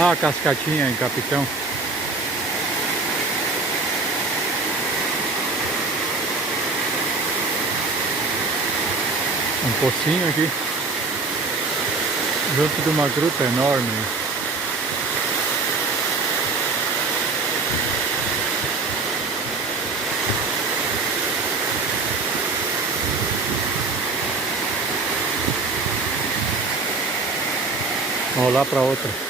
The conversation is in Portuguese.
Ah, a cascatinha em Capitão. Um pocinho aqui. Junto de uma gruta enorme. Vamos lá para outra.